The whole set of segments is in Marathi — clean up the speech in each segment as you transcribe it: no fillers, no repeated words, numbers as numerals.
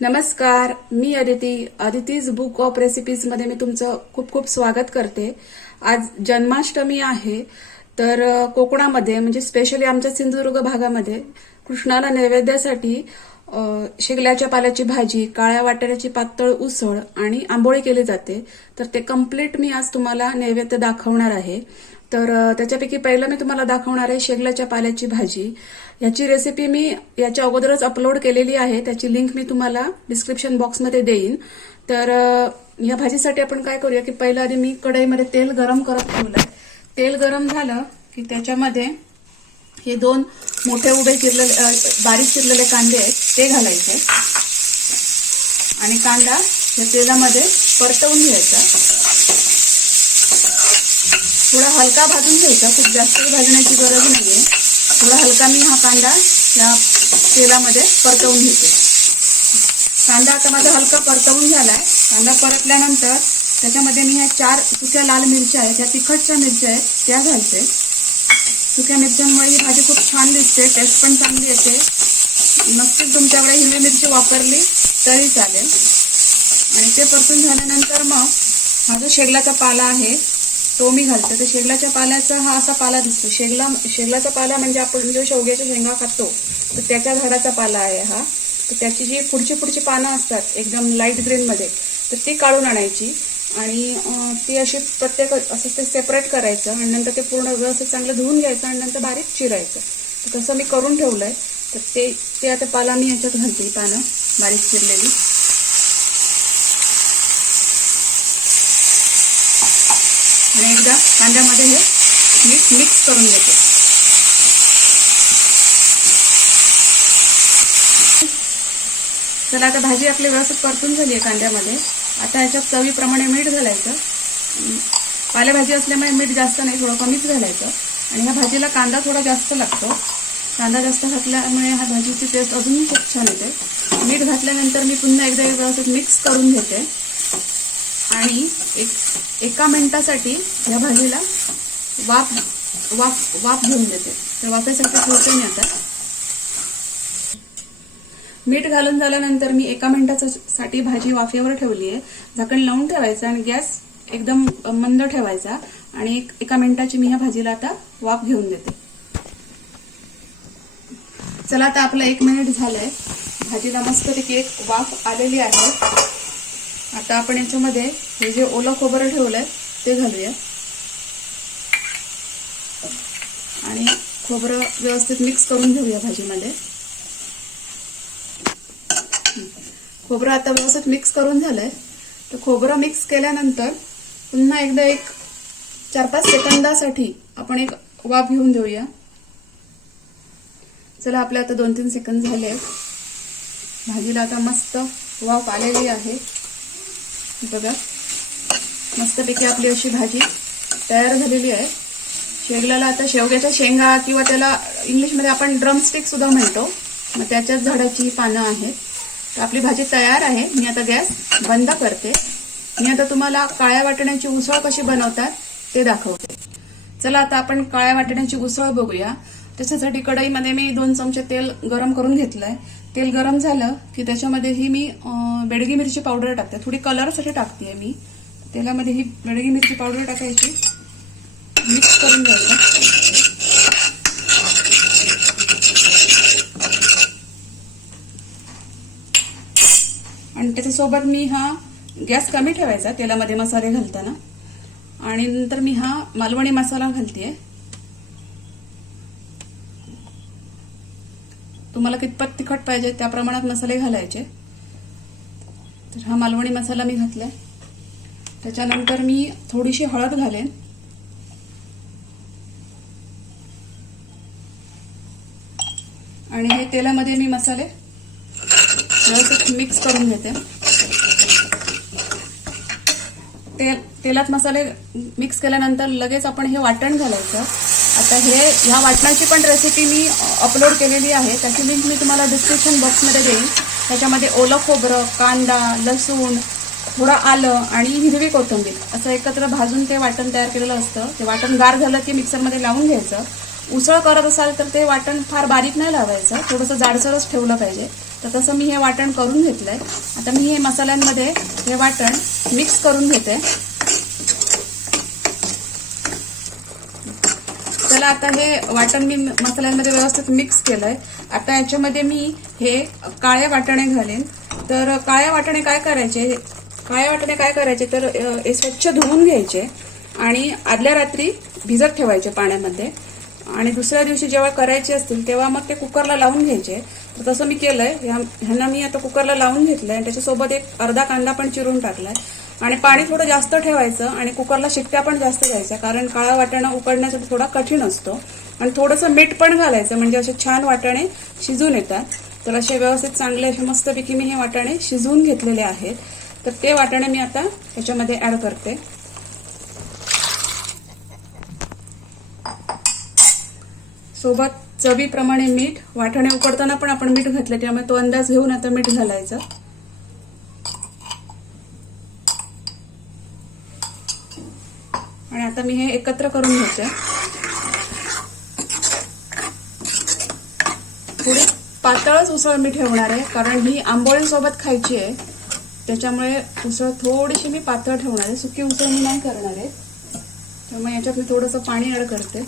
नमस्कार, मी अदितीज बुक ऑफ रेसिपीज मध्ये मी तुमचं खूप खूप स्वागत करते। आज जन्माष्टमी आहे, तर कोकणामध्ये म्हणजे स्पेशली आमच्या सिंधुदुर्ग भागामध्ये कृष्णाला नैवेद्यासाठी शेगल्याच्या पाल्याची भाजी, काळ्या वाटाण्याची पातळ उसळ आणि आंबोळी केली जाते। तर ते कम्प्लीट मी आज तुम्हाला नैवेद्य दाखवणार आहे। तर त्याच्यापैकी पहिलं मी तुम्हाला दाखवणार आहे शेगल्याच्या पाल्याची भाजी। याची रेसिपी मी याच्या अगोदरच अपलोड केलेली आहे, त्याची लिंक मी तुम्हाला डिस्क्रिप्शन बॉक्समध्ये देईन। तर या भाजीसाठी आपण काय करूया की पहिला आधी मी कढईमध्ये तेल गरम करत ठेवलंय। तेल गरम झालं की त्याच्यामध्ये हे दोन मोठे उभे चिरलेले बारीक चिरलेले कांदे आहेत ते घालायचे आणि कांदा या तेलामध्ये परतवून घ्यायचा। थोडा हलका भाजून घ्यायचा, खूप जास्त भाजण्याची गरज नाहीये। थोडा हलका मी हा कांदा या तेलामध्ये परतवून घेते। कांदा आता माझा हलका परतवून झालाय। कांदा परतल्यानंतर त्याच्यामध्ये मी ह्या 4 सुक्या लाल मिरच्या आहेत, त्या तिखटच्या मिरच्या आहेत त्या घालते। सुक्या मिरच्यांमुळे ही भाजी खूप छान दिसते, टेस्ट पण चांगली येते। नक्कीच तुमच्याकडे हिरवी मिरची वापरली तरी चालेल। आणि ते परतून झाल्यानंतर मग हा जो शेगलाचा पाला आहे तो मी घालते। तर शेगलाच्या पाल्याचा हा असा पाला दिसतो। शेगलाचा पाला म्हणजे आपण जो शेवग्याच्या शेंगा खातो तर त्याच्या झाडाचा पाला आहे हा। तर त्याची जी पुढची पानं असतात एकदम लाईट ग्रीन मध्ये, तर ती काढून आणायची आणि ती अशी प्रत्येक असं ते सेपरेट करायचं आणि नंतर ते पूर्ण व्यवस्थित चांगलं धुवून घ्यायचं आणि नंतर बारीक चिरायचं। तर तसं मी करून ठेवलंय। तर ते आता पाला मी याच्यात घालते, पानं बारीक चिरलेली। आणि एकदा कांद्यामध्ये हे मीठ मिक्स करून घेते। चला आता भाजी आपली व्यवस्थित परतून झाली आहे कांद्यामध्ये। आता याच्यात चवीप्रमाणे मीठ घालायचं। पालेभाजी असल्यामुळे मीठ जास्त नाही, थोडं कमीच घालायचं। आणि ह्या भाजीला कांदा थोडा जास्त लागतो। कांदा जास्त घातल्यामुळे ह्या भाजीची टेस्ट अजून खूप छान येते। मीठ घातल्यानंतर मी पुन्हा एकदा व्यवस्थित मिक्स करून घेते आणि एका मिनिटासाठी या भाजीला वाफ घेऊन देते। तर वाफेसाठी ठेवते मी आता। मीठ घालून झाल्यानंतर मी एका मिनिटासाठी भाजी वाफेवर ठेवली आहे। झाकण लावून ठेवायचं आणि गॅस एकदम मंद ठेवायचा आणि एका मिनिटाची मी ह्या भाजीला आता वाफ घेऊन देते। चला आता आपलं 1 मिनिट झालंय। भाजीला मस्तपैकी एक वाफ आलेली आहे। आता आपण याच्यामध्ये हे जे ओलं खोबरं ठेवलंय ते घालूया आणि खोबरं व्यवस्थित मिक्स करून घेऊया भाजीमध्ये। खोबरं आता व्यवस्थित मिक्स करून झालंय। तर खोबरं मिक्स केल्यानंतर पुन्हा एकदा एक 4-5 सेकंदासाठी आपण एक वाफ घेऊन देऊया। चला आपले आता 2-3 सेकंद झाले आहेत। भाजीला आता मस्त वाफ आलेली आहे। बघा मस्तपैकी आपली अशी भाजी तयार झालेली आहे। शेगल्याला आता शेवग्याच्या शेंगा किंवा त्याला इंग्लिशमध्ये आपण ड्रमस्टिक सुद्धा म्हणतो, मग त्याच्याच झाडाची पानं आहेत। तर आपली भाजी तयार आहे। मी आता गॅस बंद करते। मी आता तुम्हाला काळ्या वाटाण्याची उसळ कशी बनवतात ते दाखवते। चला आता आपण काळ्या वाटाण्याची उसळ बघूया। त्याच्यासाठी कढईमध्ये मी 2 चमचे तेल गरम करून घेतलंय। तेल गरम झालं की त्याच्यामध्ये ही मी बेडगी मिरची पावडर टाकते, थोडी कलरसाठी टाकते मी। तेलामध्ये ही बेडगी मिरची पावडर टाकायची, मिक्स करून घ्यायचं। आणि त्याच्यासोबत मी हा गॅस कमी ठेवायचा तेलामध्ये मसाले घालताना आणि नंतर मी हा मालवणी मसाला घालतेय। तुम्हाला कितपत तिखट पाहिजे त्या प्रमाणात मसाले घालायचे। तर हा मालवणी मसाला मी घातलाय। त्याच्यानंतर मी थोडीशी हळद घालेन आणि हे तेलामध्ये मी मसाले व्यवस्थित मिक्स करून घेते। तेलात मसाले मिक्स केल्यानंतर लगेच आपण हे वाटण घालायचं। आता ह्या वाटणाची पण रेसिपी मी अपलोड केलेली आहे, त्याची लिंक मी तुम्हाला डिस्क्रिप्शन बॉक्समध्ये देईन। त्याच्यामध्ये ओलं खोबरं, कांदा, लसूण, थोडं आलं आणि हिरवी कोथिंबीर असं एकत्र भाजून ते वाटण तयार केलेलं असतं। ते वाटण गार झालं की मिक्सरमध्ये लावून घ्यायचं। उसळ करत असाल तर ते वाटण फार बारीक नाही लावायचं, थोडंसं जाडसरच ठेवलं पाहिजे। तर तसं मी हे वाटण करून घेतलंय. आता मी हे मसाल्यांमध्ये हे वाटण मिक्स करून घेते. चला आता हे वाटण मी मसाल्यांमध्ये व्यवस्थित मिक्स केलंय. आता याच्यामध्ये मी हे काळे वाटणे घालेन. तर काळे वाटणे काय करायचे तर हे स्वच्छ धुवून घ्यायचे आणि आदल्या रात्री भिजत ठेवायचे पाण्यामध्ये आणि दुसऱ्या दिवशी जेव्हा करायचे असतील तेव्हा मग ते कुकरला लावून घ्यायचे. तर तसं मी केलंय. ह्यांना मी आता कुकरला लावून घेतलंय आणि त्याच्यासोबत एक अर्धा कांदा पण चिरून टाकलाय आणि पाणी थोडं जास्त ठेवायचं आणि कुकरला शिट्ट्या पण जास्त द्यायच्या कारण काळा वाटाणा उकडण्यासाठी थोडा कठीण असतो. आणि थोडंसं मीठ पण घालायचं म्हणजे असे छान वाटाणे शिजून येतात. तर असे व्यवस्थित चांगले असे मस्तपैकी मी हे वाटाणे शिजवून घेतलेले आहेत. तर ते वाटाणे मी आता याच्यामध्ये ऍड करते. सोबत चवीप्रमाणे मीठ. वाटाणे उकडताना पण आपण मीठ घातलं त्यामुळे तो अंदाज घेऊन आता मीठ घालायचं. आणि आता मी हे एकत्र करून घेते. थोडी पातळच उसळ मी ठेवणार आहे कारण ही आंबोळी सोबत खायची आहे. त्याच्यामुळे उसळ थोडीशी मी पातळ ठेवणार आहे. सुकी उसळ मी नाही करणार आहे. त्यामुळे याच्यात मी थोडंसं पाणी ऍड करते.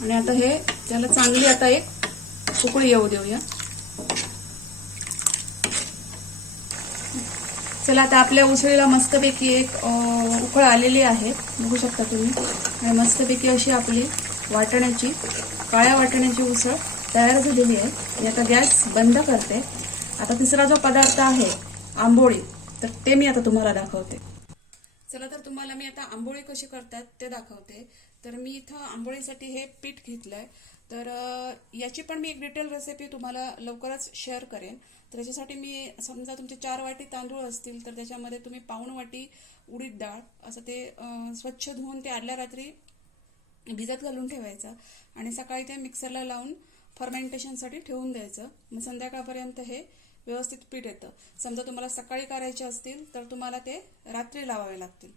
आणि आता हे त्याला चांगली आता एक उकळी येऊ देऊया. चला आता आपल्या उसळीला मस्तपैकी एक उकळ आलेली आहे. बघू शकता तुम्ही. आणि मस्तपैकी अशी आपली काळ्या वाटाण्याची उसळ तयार झालेली आहे. मी आता गॅस बंद करते. आता तिसरा जो पदार्थ आहे आंबोळी तर ते मी आता तुम्हाला दाखवते. चला तर तुम्हाला मी आता आंबोळी कशी करतात ते दाखवते. तर मी इथं आंबोळीसाठी हे पीठ घेतलंय. तर याची पण मी एक डिटेल रेसिपी तुम्हाला लवकरच शेअर करेन. तर याच्यासाठी मी समजा तुमचे 4 वाटी तांदूळ असतील तर त्याच्यामध्ये तुम्ही पाऊण वाटी उडीद डाळ असं ते स्वच्छ धुवून ते आदल्या रात्री भिजत घालून ठेवायचं आणि सकाळी ते मिक्सरला लावून फर्मेंटेशनसाठी ठेवून द्यायचं. मग संध्याकाळपर्यंत हे व्यवस्थित पीठ येतं. समजा तुम्हाला सकाळी करायचे असतील तर तुम्हाला ते रात्री लावावे लागतील.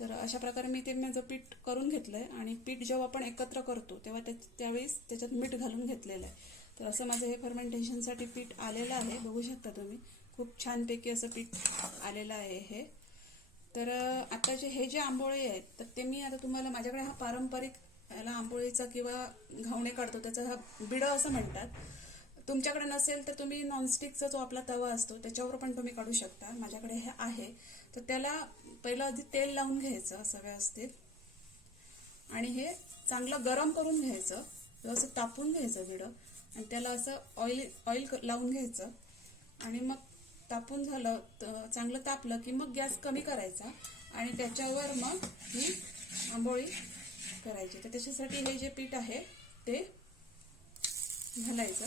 तर अशा प्रकारे मी ते माझं पीठ करून घेतलंय आणि पीठ जेव्हा आपण एकत्र करतो तेव्हा त्यावेळेस त्याच्यात मीठ घालून घेतलेलं आहे. तर असं माझं हे फर्मेंटेशनसाठी पीठ आलेलं आहे. बघू शकता तुम्ही. खूप छानपैकी असं पीठ आलेलं आहे हे. तर आता हे जे आंबोळी आहेत तर ते मी आता तुम्हाला माझ्याकडे हा पारंपरिक याला आंबोळीचा किंवा घावणे काढतो त्याचा हा बिडं असं म्हणतात. तुमच्याकडे नसेल तर तुम्ही नॉनस्टिकचा जो आपला तवा असतो त्याच्यावर पण तुम्ही काढू शकता. माझ्याकडे हे आहे. तर त्याला पहिलं आधी तेल लावून घ्यायचं असं व्यवस्थित आणि हे चांगलं गरम करून घ्यायचं. व्यवस्थित तापून घ्यायचं बिडं आणि त्याला असं ऑइल लावून घ्यायचं आणि मग तापून झालं चांगलं तापलं की मग गॅस कमी करायचा आणि त्याच्यावर मग ही आंबोळी करायची. तर त्याच्यासाठी हे जे पीठ आहे ते घालायचं.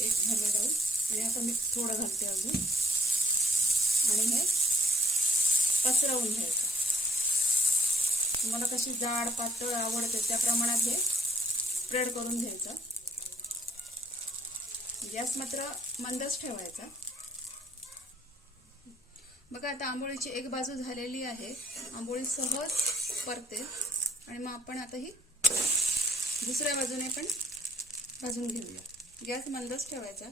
एक घालून आणि आता मी थोडं घालते अजून आणि हे पसरवून घ्यायचं. तुम्हाला कशी जाड पातळ आवडते त्या प्रमाणात हे स्प्रेड करून घ्यायचं. गॅस मात्र मंदच ठेवायचा. बघा आता आंबोळीची एक बाजू झालेली आहे. आंबोळी सहज परते आणि मग आपण आता ही दुसऱ्या बाजूने पण भाजून घेऊया. गॅस मंदच ठेवायचा.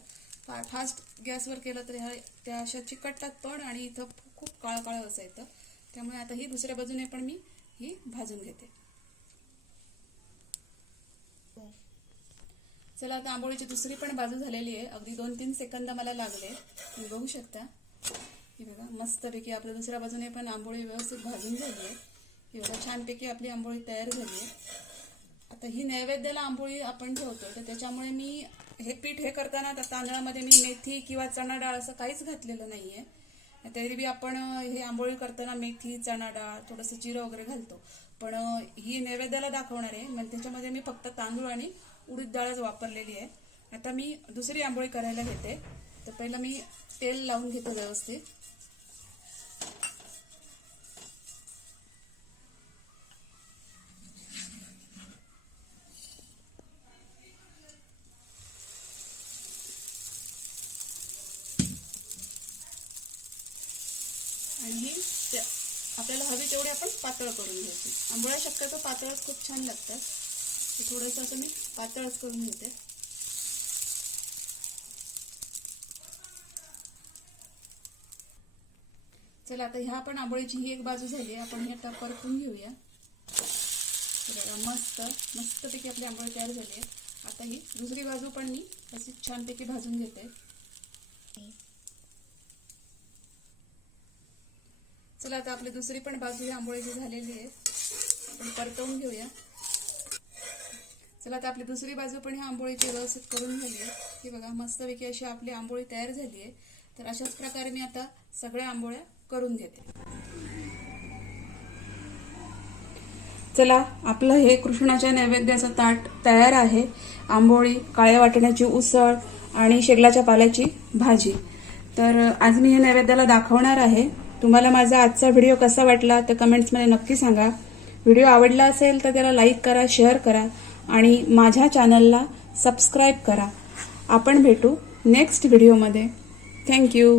फास्ट गॅसवर केलं तर त्या अशा चिकटतात पण आणि इथं खूप काळं असं येतं. त्यामुळे आता ही दुसऱ्या बाजूने पण मी ही भाजून घेते. चला आता आंबोळीची दुसरी पण बाजू झालेली आहे. अगदी 2-3 सेकंद मला लागले. तुम्ही बघू शकता. ही बघा मस्तपैकी आपल्या दुसऱ्या बाजूने पण आंबोळी व्यवस्थित भाजून झाली आहे. ही बघा छानपैकी आपली आंबोळी तयार झाली आहे. आता ही नैवेद्याला आंबोळी आपण ठेवतो तर त्याच्यामुळे मी हे पीठ हे करताना तांदळामध्ये मी मेथी किंवा चणा डाळ असं काहीच घातलेलं नाहीये. तरी बी आपण हे आंबोळी करताना मेथी चणा डाळ थोडंसं जिरं वगैरे घालतो. पण ही नैवेद्याला दाखवणार आहे म्हणजे त्याच्यामध्ये मी फक्त तांदूळ आणि उडीद डाळच वापरलेली आहे. आता मी दुसरी आंबोळी करायला घेते. तर पहिलं मी तेल लावून घेतो व्यवस्थित. आणि आपल्याला हवी तेवढी आपण पातळ करून घ्यायची. आंबोळ्या शक्यतो पातळच खूप छान लागतात. थोडंसं असं मी पातळच करून घेते. चला आता ह्या पण आंबोळीची ही एक बाजू झाली आहे. आपण हे आता परतून घेऊया. मस्तपैकी आपली आंबोळी तयार झाली आहे. आता ही दुसरी बाजू पण मी अशी छानपैकी भाजून घेते. चला आता आपली दुसरी पण बाजू ही आंबोळीची झालेली आहे. आपण परतवून घेऊया. चला आता आपली दुसरी बाजू पण ही आंबोळीची व्यवस्थित करून झाली आहे. ही बघा मस्तपैकी अशी आपली आंबोळी तयार झाली आहे. तर अशाच प्रकारे मी आता सगळ्या आंबोळ्या करून घेते. चला आपलं हे कृष्णाच्या नैवेद्याचं ताट तयार आहे. आंबोळी, काळ्या वाटण्याची उसळ आणि शेगलाच्या पाल्याची भाजी. तर आज मी हे नैवेद्याला दाखवणार आहे. तुम्हाला माझा आजचा व्हिडिओ कसा वाटला तर कमेंट्समध्ये नक्की सांगा. व्हिडिओ आवडला असेल तर त्याला लाईक करा, शेअर करा आणि माझ्या चॅनलला सबस्क्राईब करा. आपण भेटू नेक्स्ट व्हिडिओमध्ये. थँक्यू.